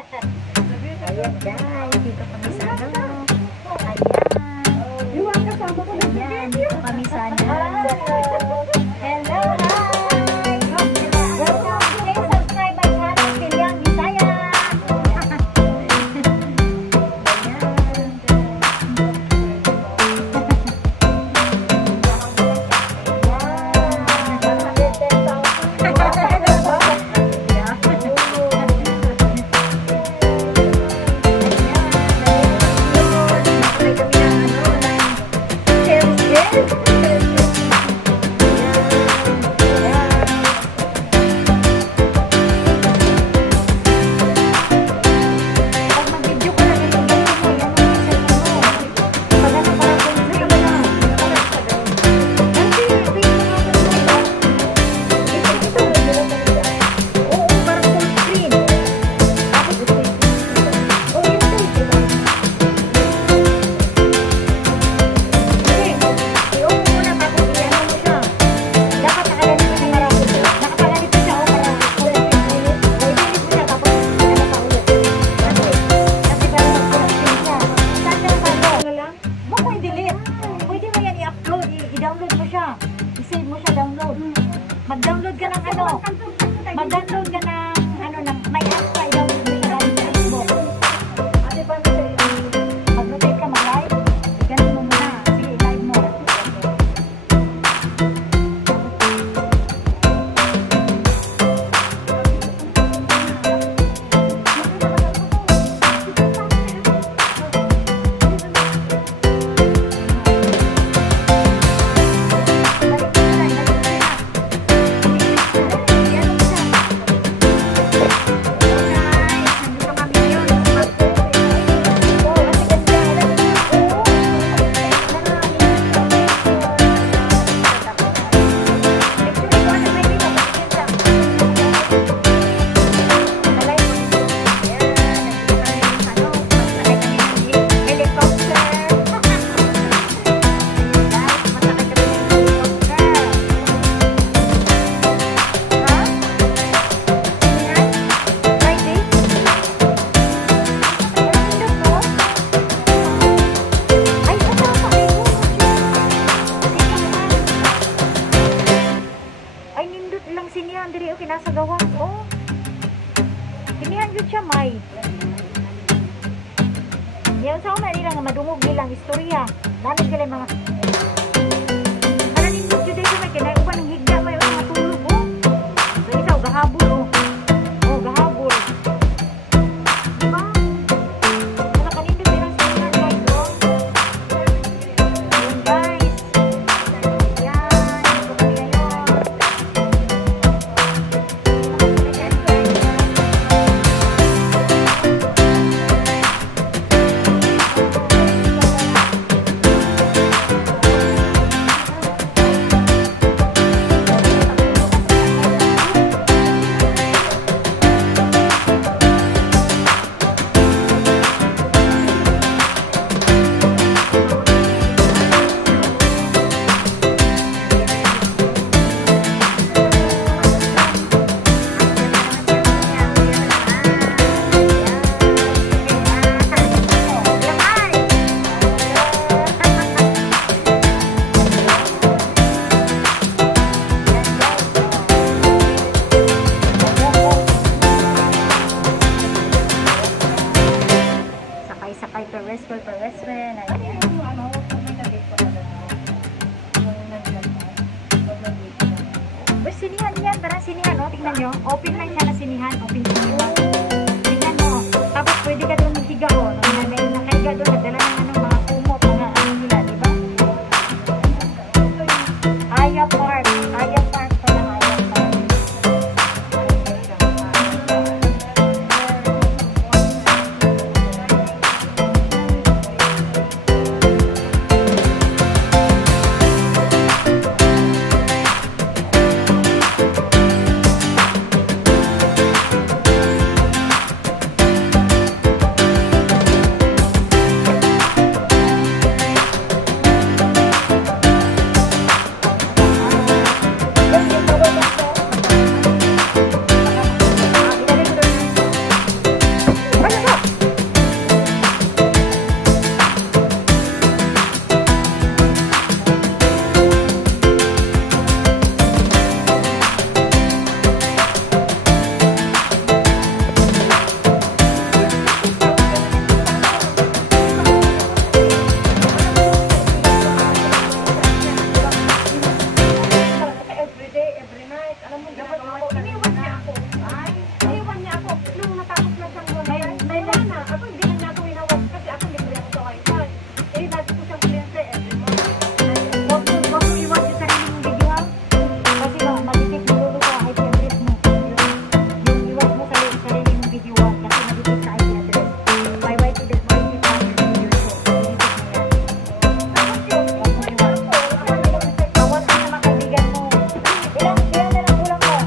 Ayan guys, dito kami sa ano. Ayan, dito kami sa ano. Hello, hi! Welcome, please subscribe my channel, Piliang Bisaya. I-download mo siya. I-save mo siya, download. Mag-download ka ng ano. Mag-download ka ng ano, may app ka, i-download mo siya sa Facebook. Mag-rotate ka, mag-live. Ganun mo muna. Sige, i-live mo. Sinihan diri okay nasa gawa oh. Sinihan jud siya may. Yan sa una nila nga madungog nilang istorya. Dali sila mga Kanan nindot jud dito may kinay uban ng higda may mga tulog oh. So isaw gahabol oh. Oh gahabol. Diba? Wala kanindot nilang sinihan guys oh. Ayan guys. Yan. Ito kami ngayon. Sakay per-restaurant. Ayan. Uy, sinihan yan. Parang sinihan, no? Tingnan nyo. Open lang siya na sinihan. Open sinihan. Tingnan mo. Tapos pwede ka doon higa, oh. Nakahiga doon. Nagdala ng ano, mga kumot. Mga ano nila, di ba? Aya Park. Aya Park. Parang Aya Park. Ako hindi na niya ako inawag kasi ako hindi ko yan sa wifi. Eh, lagi ko siyang kliyente every month. Huwag mo iwan sa sarili mong video ha. Kasi mag-detect mo lolo sa IP address mo. Yung iwan mo sa sarili mong video ha. Kasi mag-detect sa IP address. By YT that YT password video so. I-detect mo yan. Tapos yung, Bawas ka sa mga kaibigan mo. Ilan na lang kulang mo?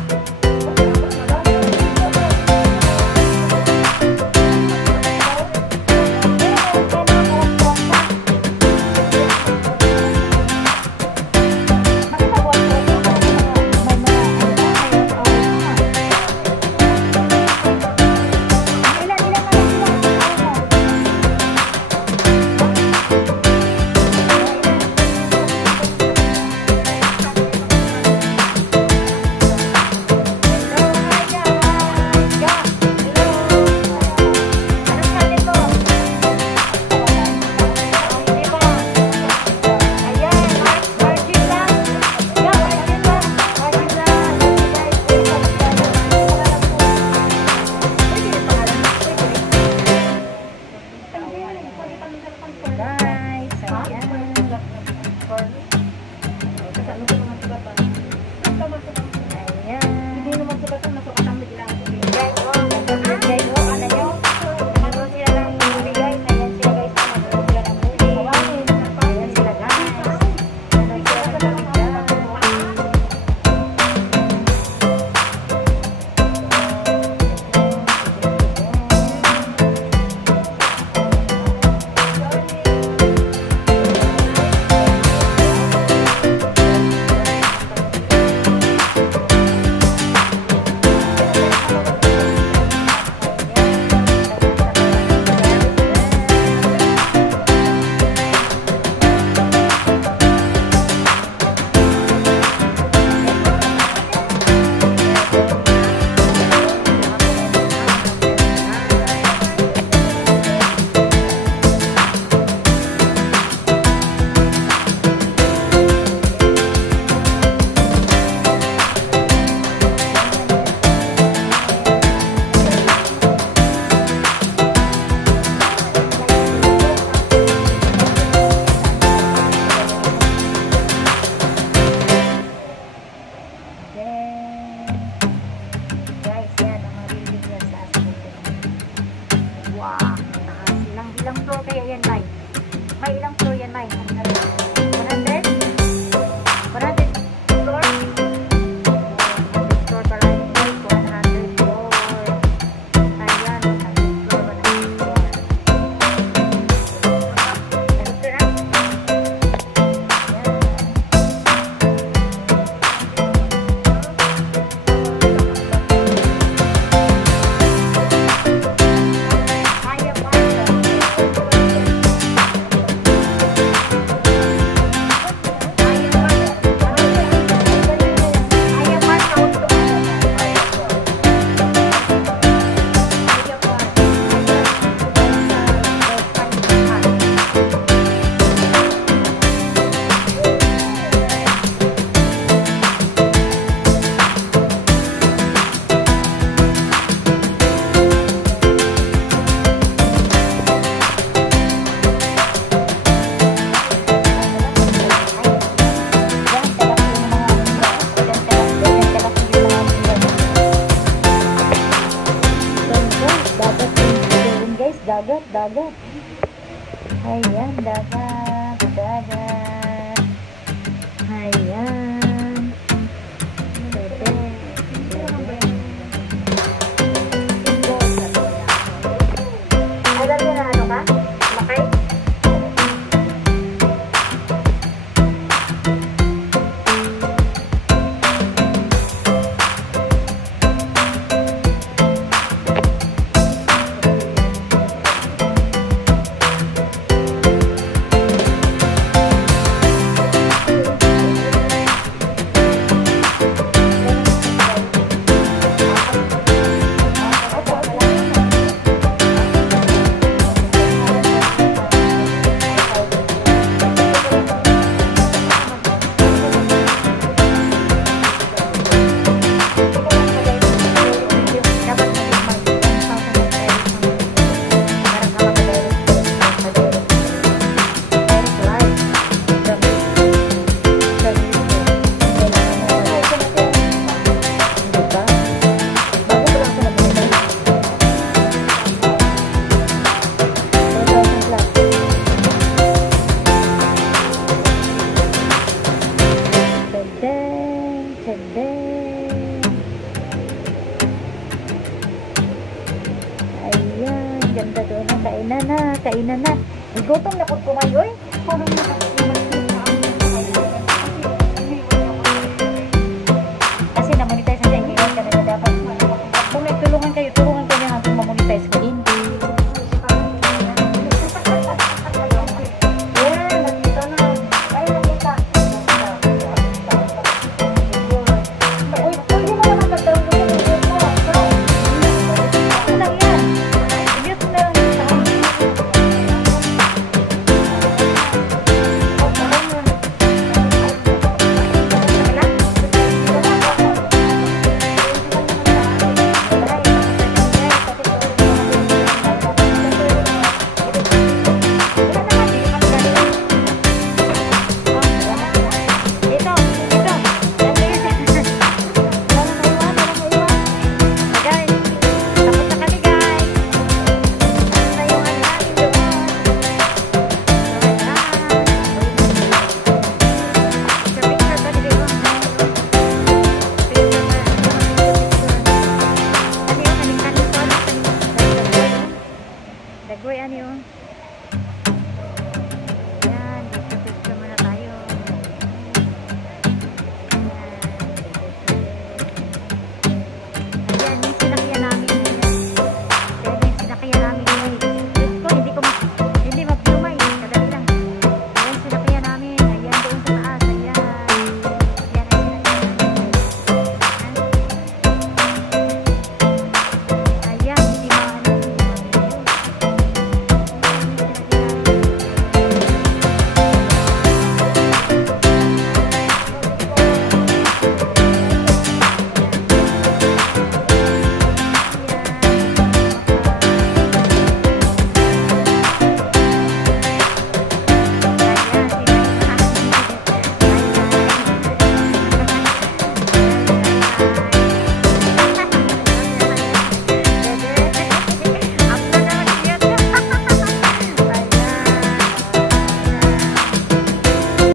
Ilang floor kaya yan, Mai? May ilang floor yan, Mai? 100? 100 floor? 100 floor para rin, guys. 100 floor. Ayan, 100 floor, 100 floor. Ganito na? Dagat. Ayan, dagat. Ayan. Alam niyo na ano ka? Makay? ganda doon. Kainan na, kainan na. Gutom na po kumayo eh. Parang Kasi na-monetize na siya, hindi ka na dapat. Kung nagtulungan kayo, tulungan kayo hanggang ma-monetize ko din. Ano lang yan? I-mute mo na lang yung tao. Dagoy ano yun?